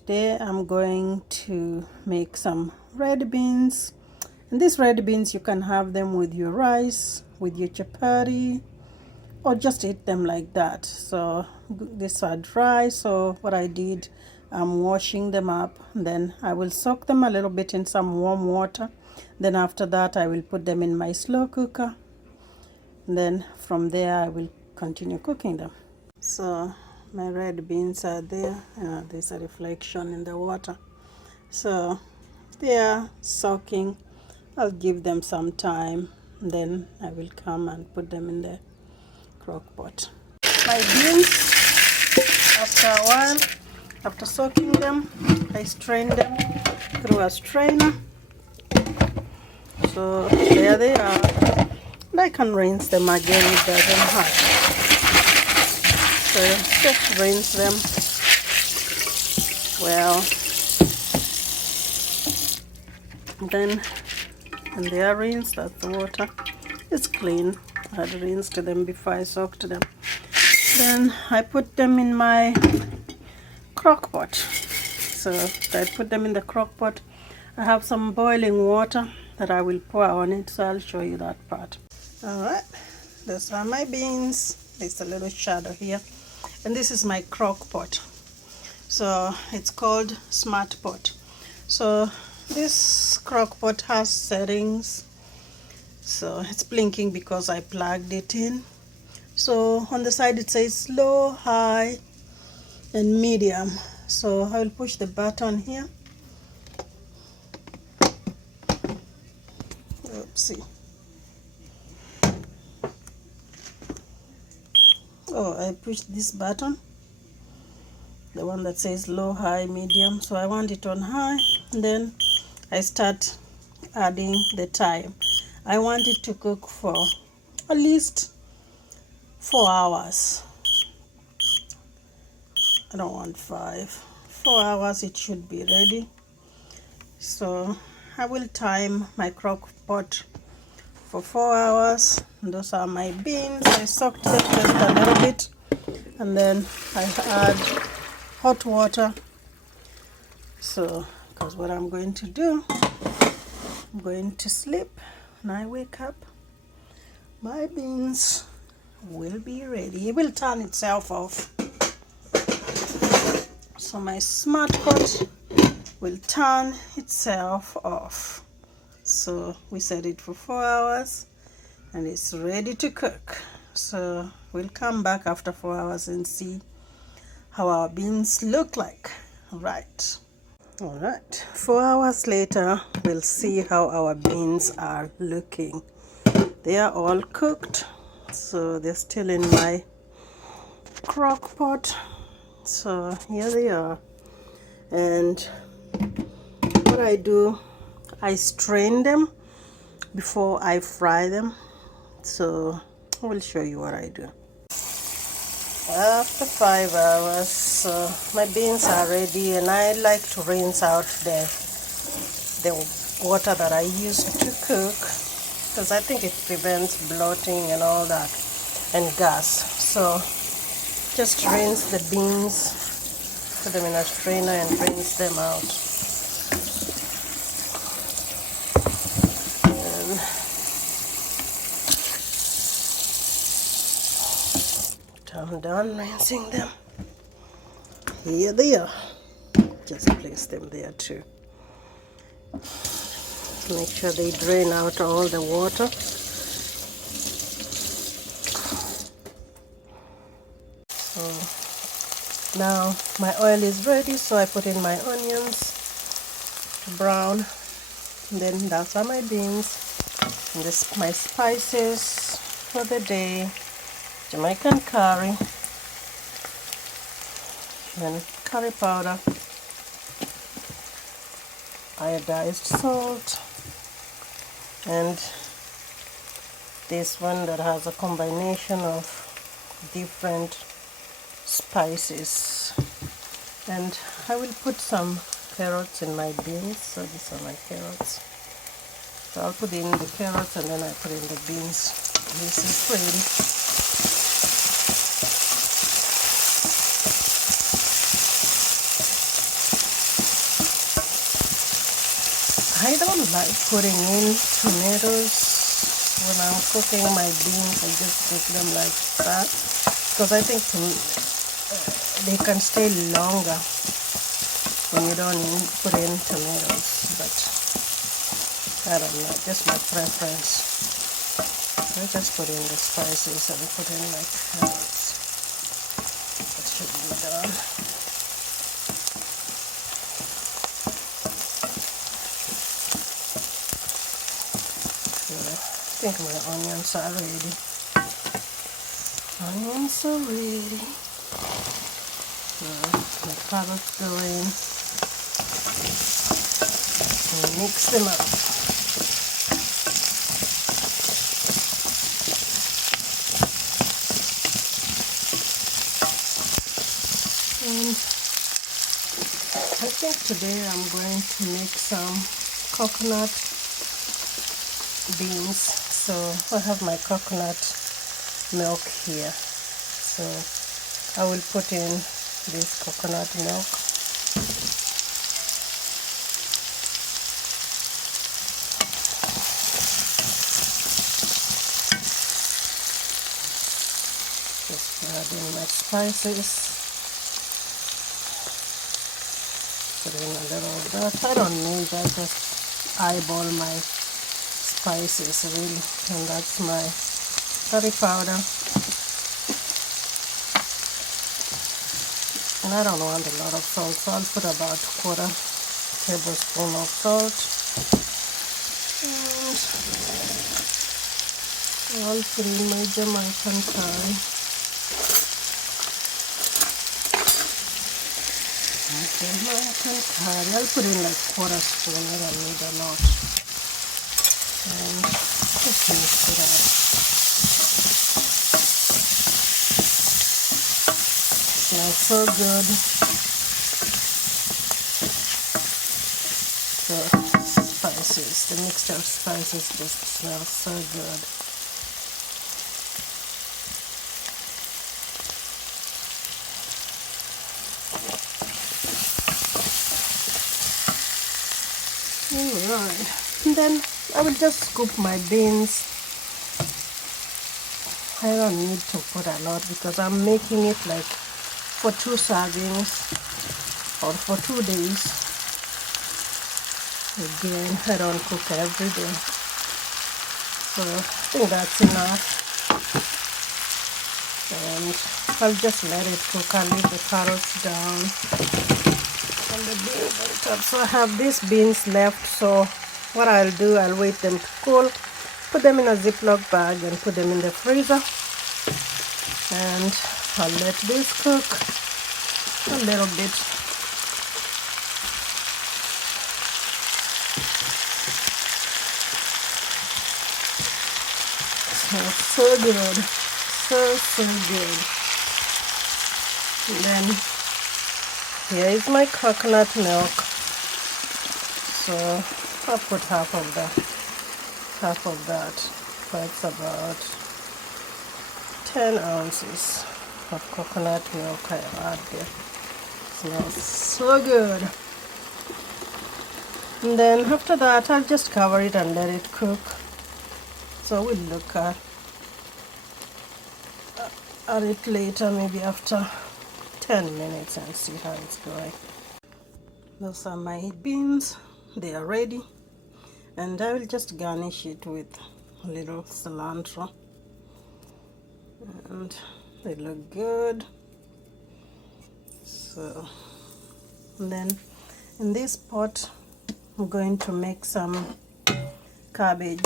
Today I'm going to make some red beans, and these red beans you can have them with your rice, with your chapati, or just eat them like that. So these are dry, so what I did, I'm washing them up, then I will soak them a little bit in some warm water. Then after that I will put them in my slow cooker, and then from there I will continue cooking them. So my red beans are there. There's a reflection in the water, so they are soaking. I'll give them some time, then I will come and put them in the crock pot. My beans, after a while, after soaking them, I strain them through a strainer. So there they are, and I can rinse them again, it doesn't hurt. So just rinse them well. Then when they are rinsed, that's the water is clean. I had rinsed them before I soaked them. Then I put them in my crock pot. So I put them in the crock pot. I have some boiling water that I will pour on it, so I'll show you that part. Alright, those are my beans. There's a little shadow here. And this is my crock pot. So it's called Smart Pot. So this crock pot has settings. So it's blinking because I plugged it in. So on the side it says low, high, and medium. So I will push the button here. Oopsie. Oh, I pushed this button, the one that says low, high, medium. So I want it on high, and then I start adding the time. I want it to cook for at least 4 hours. I don't want 5. 4 hours it should be ready. So I will time my crock pot for 4 hours. And those are my beans. I soaked them just a little bit, and then I add hot water. So because what I'm going to do, I'm going to sleep. When I wake up, my beans will be ready. It will turn itself off. So my Smart Pot will turn itself off. So we set it for 4 hours and it's ready to cook. So we'll come back after 4 hours and see how our beans look like. Right. Alright, 4 hours later, we'll see how our beans are looking. They are all cooked, so they're still in my crock pot. So here they are. And what I do, I strain them before I fry them. So I will show you what I do. After 5 hours, my beans are ready, and I like to rinse out the water that I used to cook, because I think it prevents bloating and all that, and gas. So just rinse the beans, put them in a strainer and rinse them out. I'm done rinsing them. Here they are. Just place them there too. Make sure they drain out all the water. So now my oil is ready, so I put in my onions to brown. And then those are my beans. And this my spices for the day. Jamaican curry and curry powder, iodized salt, and this one that has a combination of different spices. And I will put some carrots in my beans. So these are my carrots. So I'll put in the carrots and then I put in the beans. This is ready. I don't like putting in tomatoes when I'm cooking my beans. I just cook them like that because I think they can stay longer when you don't put in tomatoes. But I don't know, just my preference. I just put in the spices and put in my carrots. That should be done. I think my onions are ready. Onions are ready. My carrots go in. And mix them up. And I think today I'm going to make some coconut beans. So I have my coconut milk here. So I will put in this coconut milk. Just add in my spices. Put in a little of that. I don't need, I just eyeball my spices really, and that's my curry powder. And I don't want a lot of salt, so I'll put about a quarter tablespoon of salt. And I'll put in my Jamaican curry. I'll put in like quarter spoon, I don't need a lot. And just mix it up. Smells so good. The spices, the mixture of spices just smells so good. Alright, and then I will just scoop my beans. I don't need to put a lot because I'm making it like for 2 servings or for 2 days. Again, I don't cook every day, so I think that's enough. And I'll just let it cook. I'll leave the carrots down and the beans on top. So I have these beans left, so what I'll do, I'll wait them to cool, put them in a Ziploc bag and put them in the freezer, and I'll let this cook a little bit. So good, so good. And then here is my coconut milk. So I'll put half of that. That's about 10 ounces of coconut milk I add there. Smells so good. And then after that, I'll just cover it and let it cook. So we'll look at it later, maybe after 10 minutes, and see how it's going. Those are my beans. They are ready. And I will just garnish it with a little cilantro. And they look good. So, and then in this pot, I'm going to make some cabbage.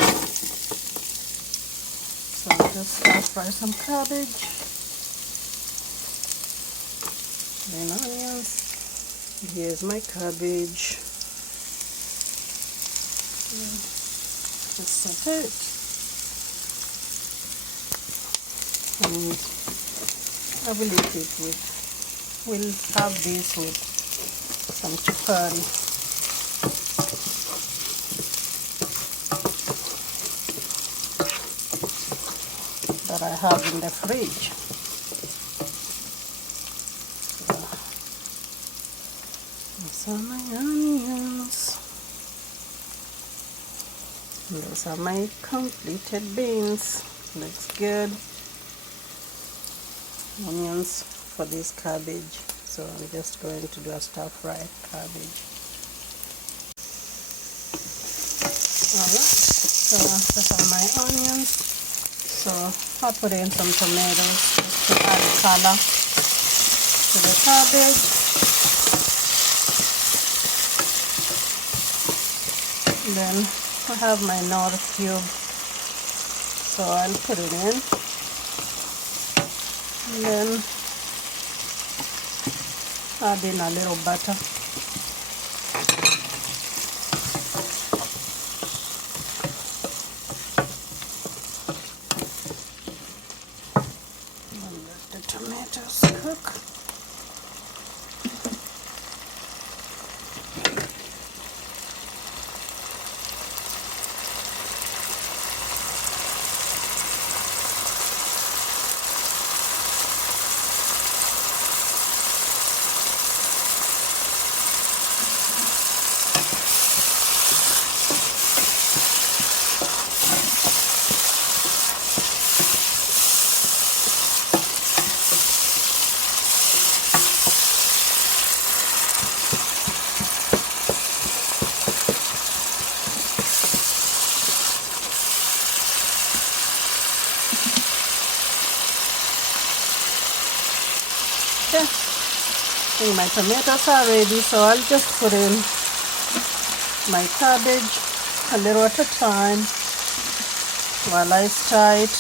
So I'll just fry some cabbage, then onions. Here's my cabbage. Just saute it. And I will eat it with, we'll have this with some chapati. That I have in the fridge. So my onions. Those are my completed beans. Looks good. Onions for this cabbage. So I'm just going to do a stir-fried cabbage. Alright, so those are my onions. So I'll put in some tomatoes just to add color to the cabbage. And then I have my Knorr cube, so I'll put it in. And then add in a little butter. And let the tomatoes cook. Okay, I think my tomatoes are ready, so I'll just put in my cabbage a little at a time while I stir it,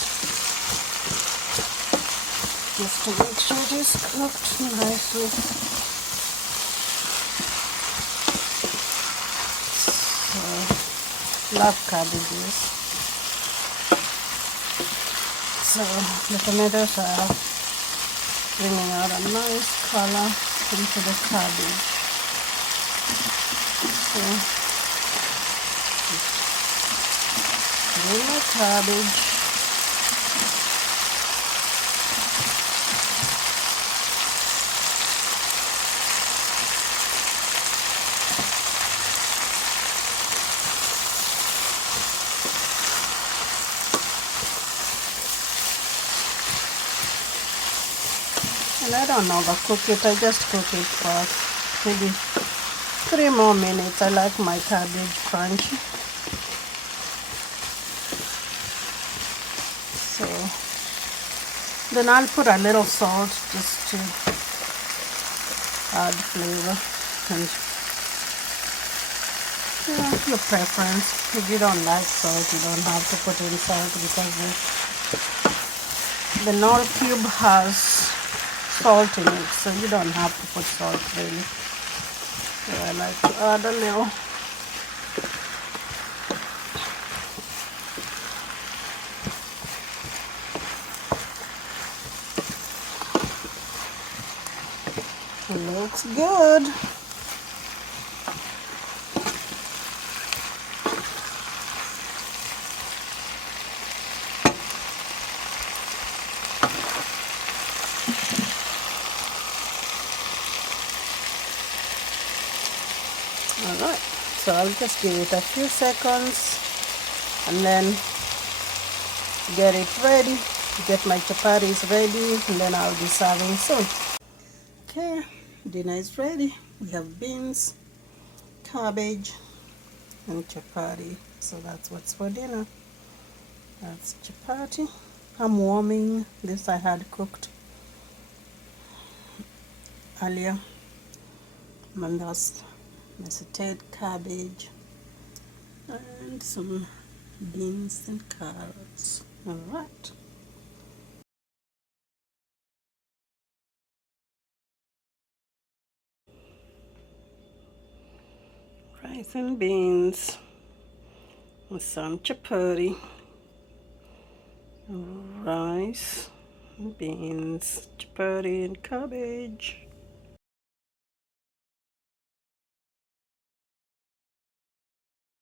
just to make sure it is cooked nicely. So, love cabbages. So the tomatoes are bringing out a nice color into the cabbage. So, put in my cabbage. And I don't overcook it, I just cook it for maybe 3 more minutes. I like my cabbage crunchy. So then I'll put a little salt just to add flavor, and your preference. If you don't like salt, you don't have to put in salt, because the Knorr cube has salt in it, so you don't have to put salt really. So I like to add a little. It looks good. Alright, so I'll just give it a few seconds and then get it ready, get my chapatis ready, and then I'll be serving soon. Okay, dinner is ready. We have beans, cabbage, and chapati. So that's what's for dinner. That's chapati. I'm warming this. I had cooked earlier. And that's my sauteed cabbage and some beans and carrots. All right. Rice and beans with some chapati. Rice, beans, chapati, and cabbage.